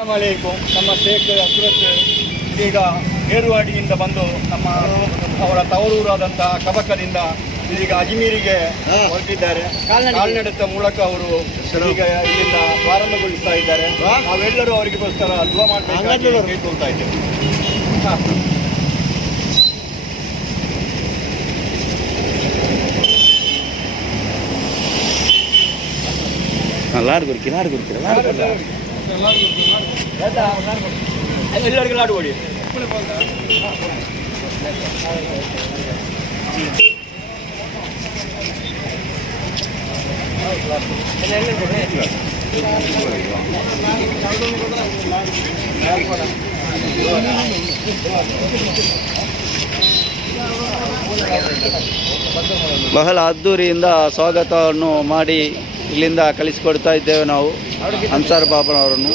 ಅಸ್ಸಲಾಮುಅಲೈಕುಂ. ನಮ್ಮ ಶೇಖ್ ಹಸ್ರತ್ ಇದೀಗ ಏರುವಾಡಿಯಿಂದ ಬಂದು ಅವರ ತವರೂರಾದಂಥ ಕಬಕದಿಂದ ಇದೀಗ ಅಜ್ಮೀರಿಗೆ ಹೊರಟಿದ್ದಾರೆ. ಕಾಲ್ನಡತೆ ಮೂಲಕ ಅವರು ಈಗ ಇಲ್ಲಿಂದ ಪ್ರಾರಂಭಗೊಳಿಸ್ತಾ ಇದ್ದಾರೆ. ನಾವೆಲ್ಲರೂ ಅವರಿಗೋಸ್ಕರ ದುವಾ ಮಾಡಬೇಕಾಗಿ ಕೇಳ್ಕೊಳ್ತಾ ಇದ್ದೇವೆ. ಎಲ್ಲರಿಗೂ ಲಾಡುಗೋಡಿ ಬಹಳ ಅದ್ದೂರಿಯಿಂದ ಸ್ವಾಗತವನ್ನು ಮಾಡಿ ಇಲ್ಲಿಂದ ಕಳಿಸಿಕೊಡ್ತಾ ಇದ್ದೇವೆ ನಾವು ಅನ್ಸಾರ್ ಬಾಬನವರನ್ನು.